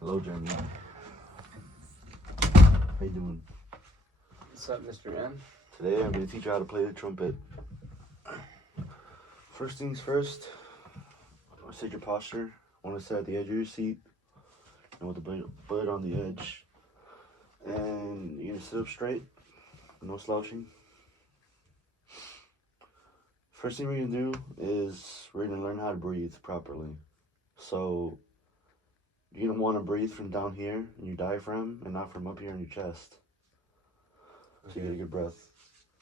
Hello, Jeremy. How you doing? What's up, Mr. Man? Today I'm going to teach you how to play the trumpet. First things first, set your posture. I want to sit at the edge of your seat and with the butt on the edge. And you're going to sit up straight, no slouching. First thing we're going to do is we're going to learn how to breathe properly. So you're going to want to breathe from down here in your diaphragm and not from up here in your chest. So you get a good breath.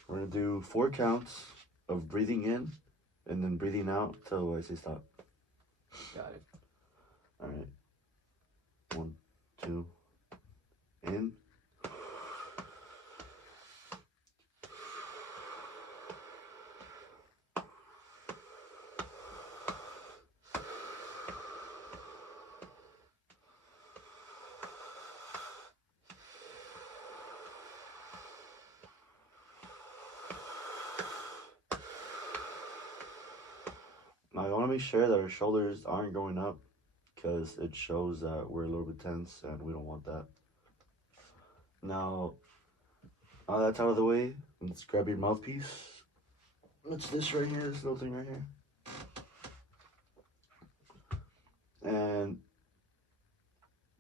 We're going to do 4 counts of breathing in and then breathing out till I say stop. Got it. All right. 1, 2, in. Now I want to make sure that our shoulders aren't going up because it shows that we're a little bit tense and we don't want that. Now that's out of the way, let's grab your mouthpiece. It's this right here, this little thing right here. And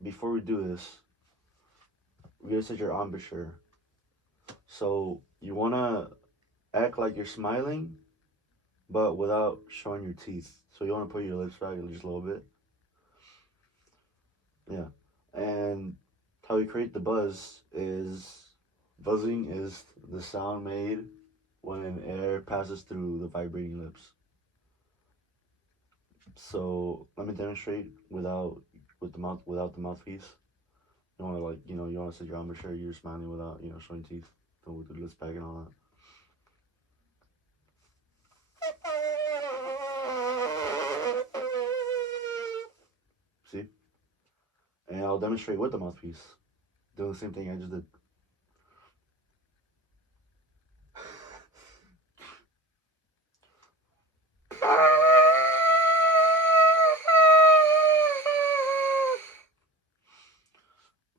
before we do this, we gotta set your embouchure. So you wanna act like you're smiling, but without showing your teeth. So you wanna put your lips back just a little bit. Yeah. And how we create the buzz is, buzzing is the sound made when air passes through the vibrating lips. So let me demonstrate without the mouthpiece. You wanna you wanna set your embouchure, you're smiling without, showing teeth. So with the lips back and all that. See? And I'll demonstrate with the mouthpiece. Doing the same thing I just did.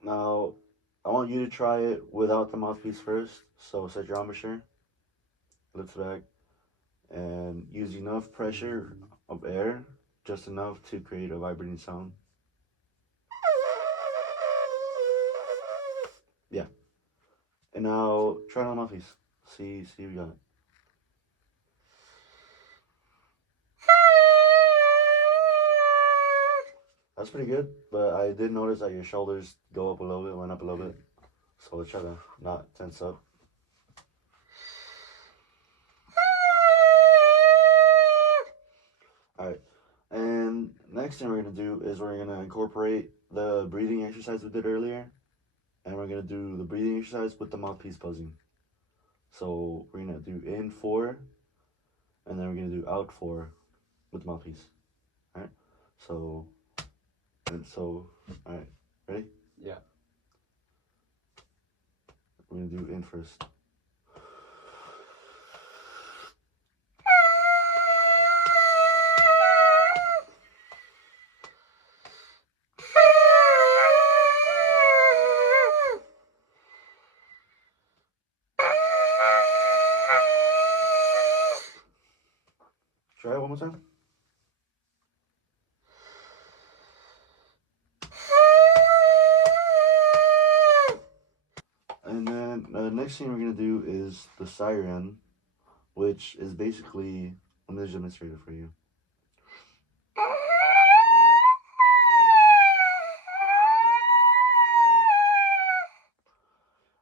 Now, I want you to try it without the mouthpiece first. So set your embouchure, lips back, and use enough pressure of air, just enough to create a vibrating sound. Yeah. And now try it on the mouthpiece. See if you got it. That's pretty good, but I did notice that your shoulders go up a little bit, went up a little bit. So let's try to not tense up. Alright, and next thing we're going to do is we're going to incorporate the breathing exercise we did earlier. And we're going to do the breathing exercise with the mouthpiece buzzing. So we're going to do in 4, and then we're going to do out 4 with the mouthpiece. Alright, alright, ready? Yeah. We're going to do in first. Try it one more time. And then the next thing we're going to do is the siren, which is basically, let me just demonstrate it for you.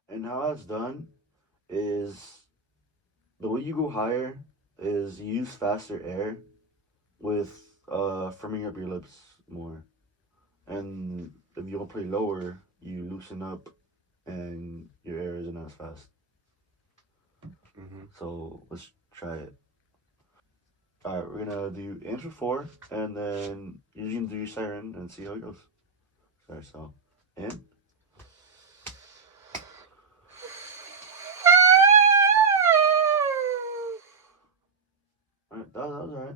And how that's done is, the way you go higher is you use faster air with firming up your lips more. And if you want to play lower, you loosen up and your air isn't as fast. So let's try it. Alright, we're gonna do in for 4, and then you're gonna do your siren and see how it goes. Sorry, so in. Alright, that was alright.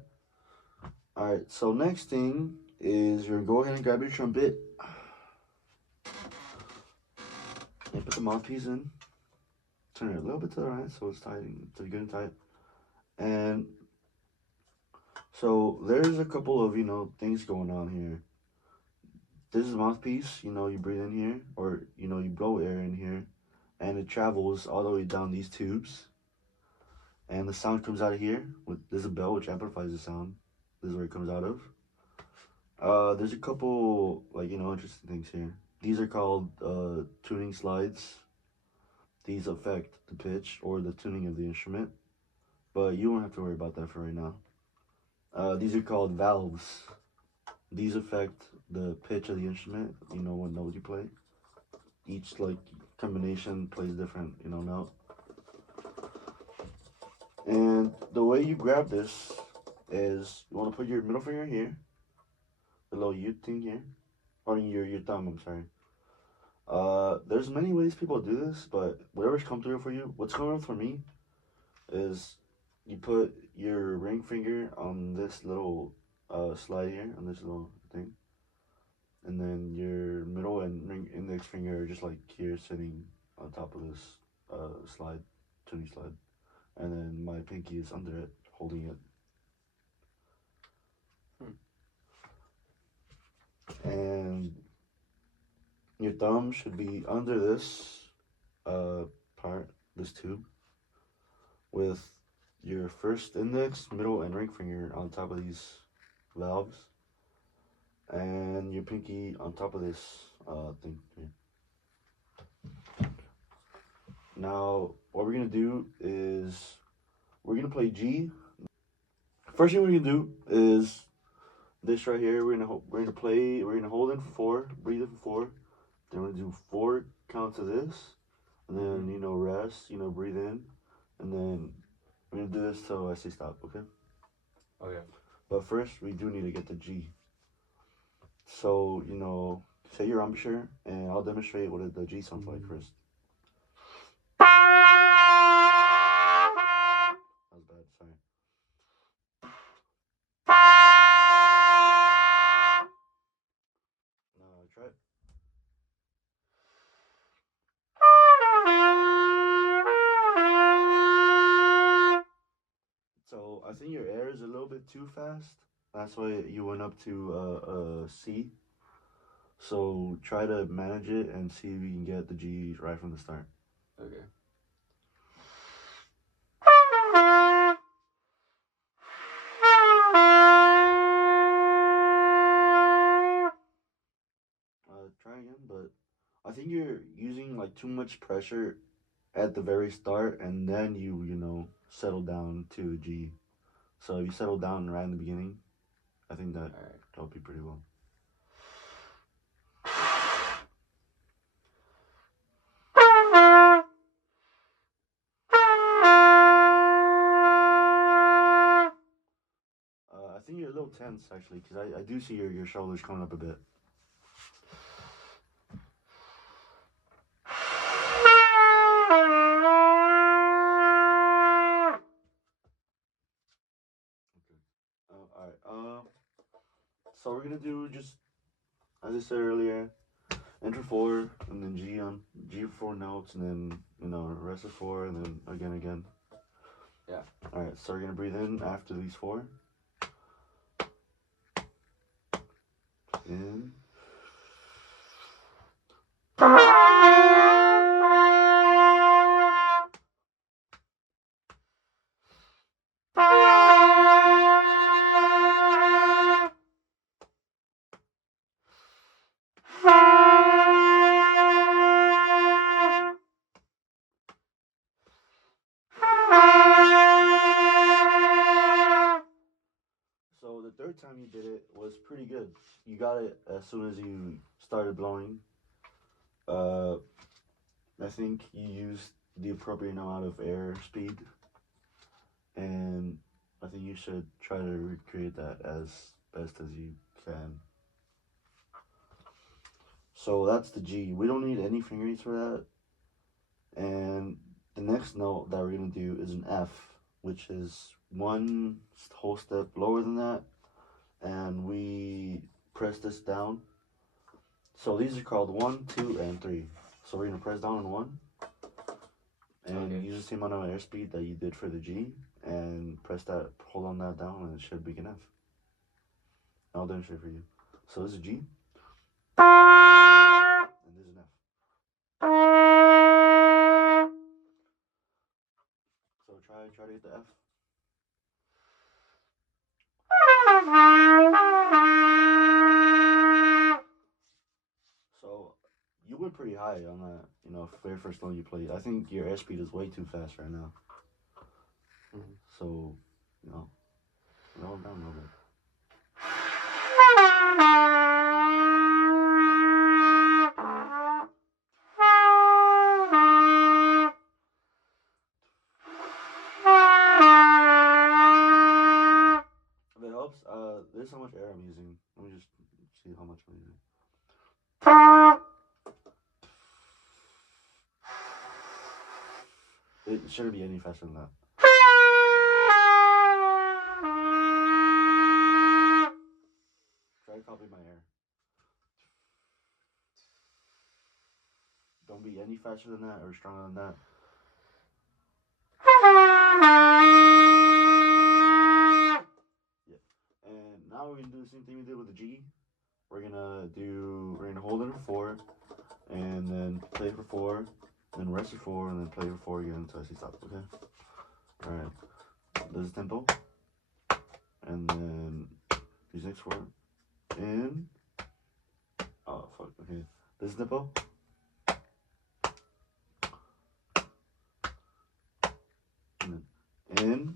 Alright, so next thing is you're gonna go ahead and grab your trumpet. You put the mouthpiece in, turn it a little bit to the right so it's tight, to good and tight. And so there's a couple of, things going on here. This is the mouthpiece, you breathe in here, or, you blow air in here, and it travels all the way down these tubes. And the sound comes out of here. There's a bell which amplifies the sound. This is where it comes out of. There's a couple, interesting things here. These are called tuning slides. These affect the pitch or the tuning of the instrument, but you won't have to worry about that for right now. These are called valves. These affect the pitch of the instrument, what note you play. Each, combination plays different, note. And the way you grab this is you want to put your middle finger here, the little U thing here, or your thumb, I'm sorry. There's many ways people do this, but whatever's comfortable for you. What's going on for me is you put your ring finger on this little slide here, on this little thing, and then your middle and ring index finger are just like here sitting on top of this slide, tuning slide, and then my pinky is under it, holding it. And your thumb should be under this part, this tube, with your first index, middle, and ring finger on top of these valves, and your pinky on top of this thing here. Now, what we're gonna do is we're gonna play G. First thing we're gonna do is this right here. We're gonna play. We're gonna hold in for 4, breathe in for 4. Then we're gonna do 4 counts of this, and then rest. Breathe in, and then we're gonna do this till I say stop. Okay. Okay. But first, we do need to get the G. So say your embouchure, and I'll demonstrate what the G sounds like first. That was bad. Sorry. Now try it. So I think your air is a little bit too fast. That's why you went up to C. So try to manage it and see if you can get the G right from the start. Okay. Try again, but I think you're using too much pressure at the very start, and then you settle down to a G. So if you settle down right in the beginning, I think that'll be pretty well. I think you're a little tense actually, because I do see your shoulders coming up a bit. Alright, so we're gonna do just, as I said earlier, enter 4, and then G 4 notes, and then, rest of 4, and then again. Yeah. Alright, so we're gonna breathe in after these 4. In. So the third time you did it was pretty good. You got it as soon as you started blowing. I think you used the appropriate amount of air speed, and I think you should try to recreate that as best as you can. So that's the G. We don't need any fingerings for that. And the next note that we're gonna do is an F, which is one whole step lower than that, and we press this down. So these are called 1, 2, and 3. So we're gonna press down on 1, and use the same amount of airspeed that you did for the G, and press that, hold on that down, and it should begin F. I'll demonstrate for you. So this is G, and this is an F. So try to get the F. So you went pretty high on that, very first note you played. I think your airspeed is way too fast right now. So, roll it down a little bit. If it helps, this is how much air I'm using. Let me just see how much I'm using. It shouldn't be any faster than that. Try to copy my air. Don't be any faster than that or stronger than that. Yeah. And now we're gonna do the same thing we did with the G. We're gonna hold it for 4, and then play for 4, then rest for 4, and then play for 4 again until I say stop. Okay. All right. This is tempo, and then these next 4 in. Oh fuck. Okay. This is tempo. And then in.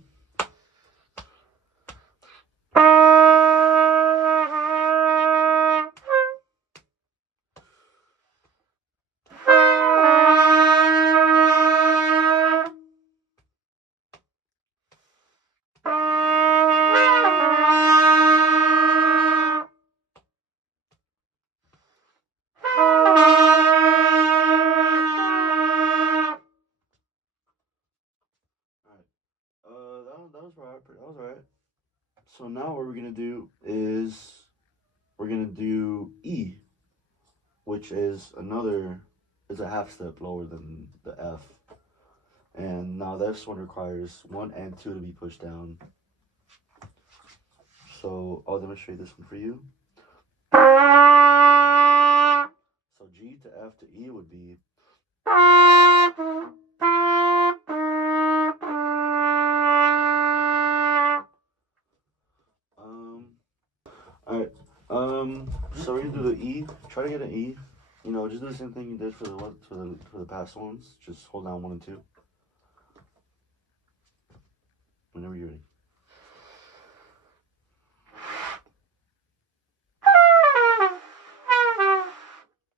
That was alright. So now what we're gonna do is we're gonna do E, which is a half step lower than the F. And now this one requires 1 and 2 to be pushed down. So I'll demonstrate this one for you. So G to F to E would be. Alright. So we're gonna do the E. Try to get an E. Just do the same thing you did for the past ones. Just hold down 1 and 2. Whenever you're ready.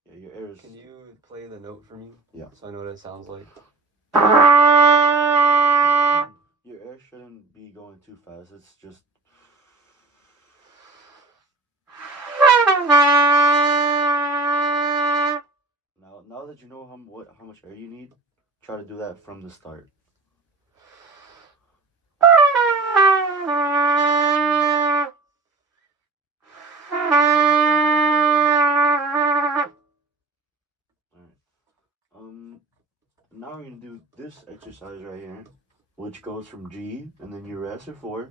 Yeah, your air is. Can you play the note for me? Yeah. So I know what it sounds like. Your air shouldn't be going too fast. It's just. Now that you know how much air you need, try to do that from the start. Alright. Now we're gonna do this exercise right here, which goes from G, and then you rest at 4,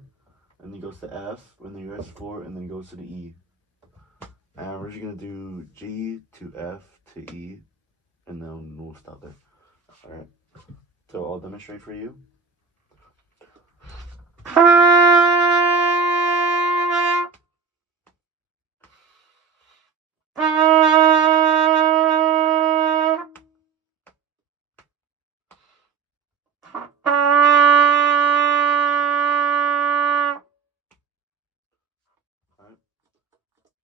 and then goes to F, and then you rest 4, and then goes to the E. And we're just gonna do G to F to E, and then we'll stop there. Alright. So I'll demonstrate for you. Alright.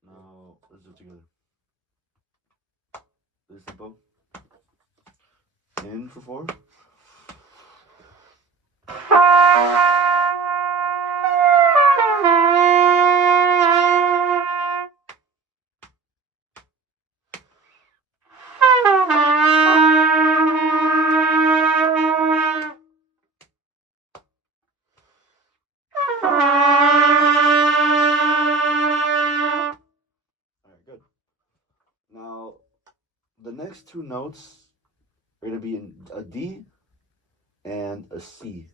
Now let's do it together. This tempo. In for 4. Alright, good. Now, the next 2 notes We're gonna be in a D and a C.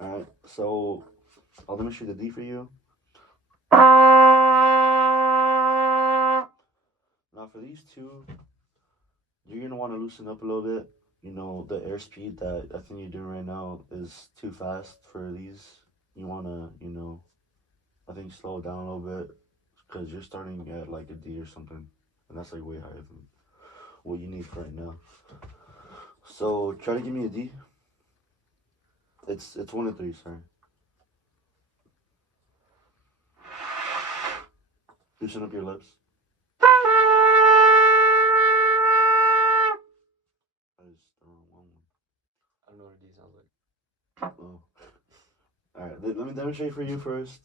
All right. So I'll demonstrate the D for you. Now for these two, you're gonna want to loosen up a little bit. You know, the airspeed that I think you're doing right now is too fast for these. You wanna, I think slow it down a little bit because you're starting at like a D or something, and that's like way higher than what you need for right now. So try to give me a D. It's 1 and 3, sorry. Loosen up your lips. That is the wrong one. I don't know what a D sounds like. Oh. All right, let me demonstrate for you first.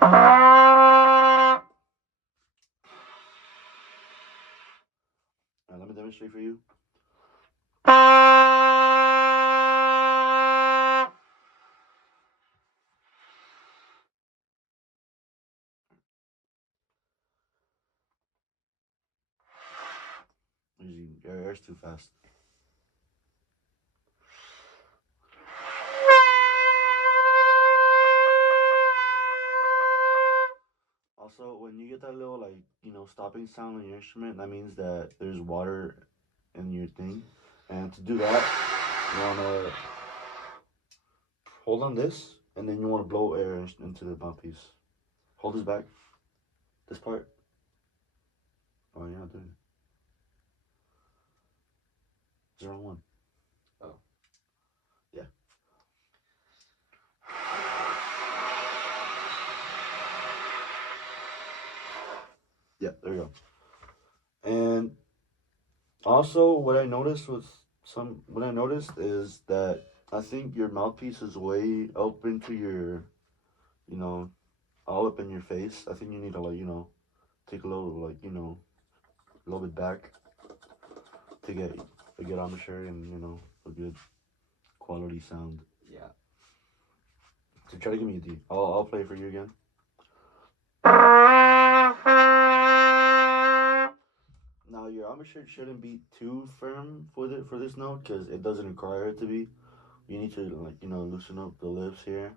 All right, let me demonstrate for you. Your air's too fast. Also, when you get that little like stopping sound on your instrument, that means that there's water in your thing. And to do that, you wanna hold on this, and then you wanna blow air into the mouthpiece. Hold this back. This part. Oh, you're not doing it. It's the wrong one. Oh. Yeah. Yeah, there you go. And also, what I noticed is that I think your mouthpiece is way up into your, you know, all up in your face. I think you need to take a little a little bit back to get a good embouchure and a good quality sound. Yeah. So try to give me a D. I'll play for you again. Now your embouchure shouldn't be too firm for this note because it doesn't require it to be. You need to loosen up the lips here.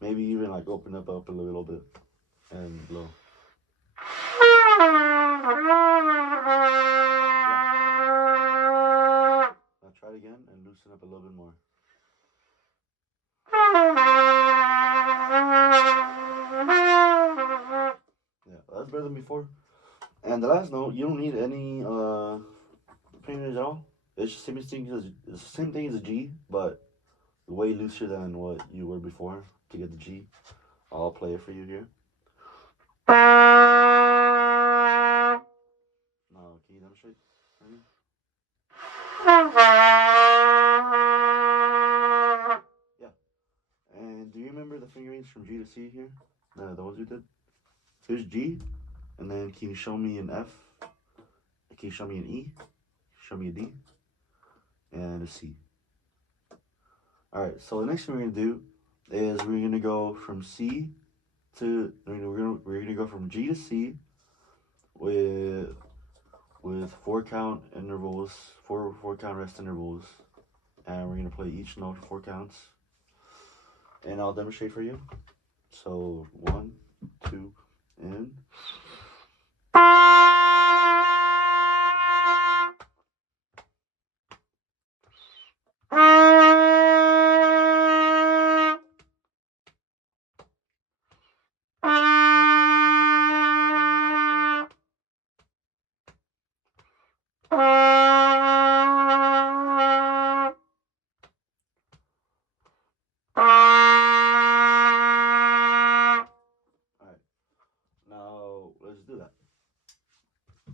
Maybe even like open up a little bit and blow. Yeah. Now try it again and loosen up a little bit more. Yeah, that's better than before. And the last note, you don't need any fingers at all. It's the same thing as a G, but way looser than what you were before to get the G. I'll play it for you here. Now, can you demonstrate? Yeah. And do you remember the fingerings from G to C here? The ones we did? Here's G, and then can you show me an F? Can you show me an E? Show me a D? And a C. Alright, so the next thing we're gonna do is we're gonna go from C to we're gonna go from G to C with 4 count intervals, four count rest intervals, and we're gonna play each note 4 counts. And I'll demonstrate for you. So 1, 2, and alright. Now let's do that.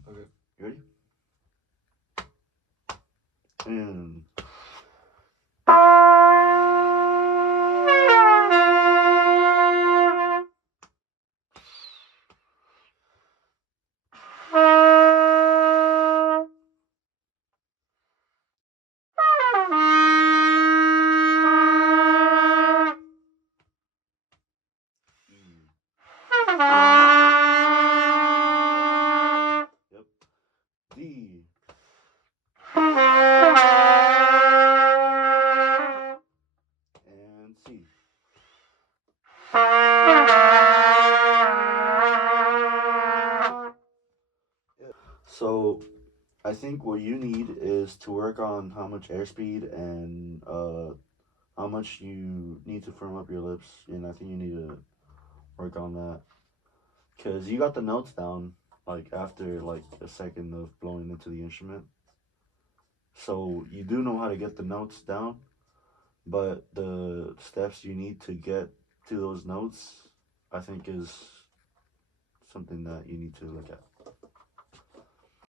Okay. You ready? And yep. D. think what you need is to work on how much airspeed and how much you need to firm up your lips, and I think you need to work on that. Cause you got the notes down like after like a second of blowing into the instrument, so you do know how to get the notes down, but the steps you need to get to those notes, I think, is something that you need to look at.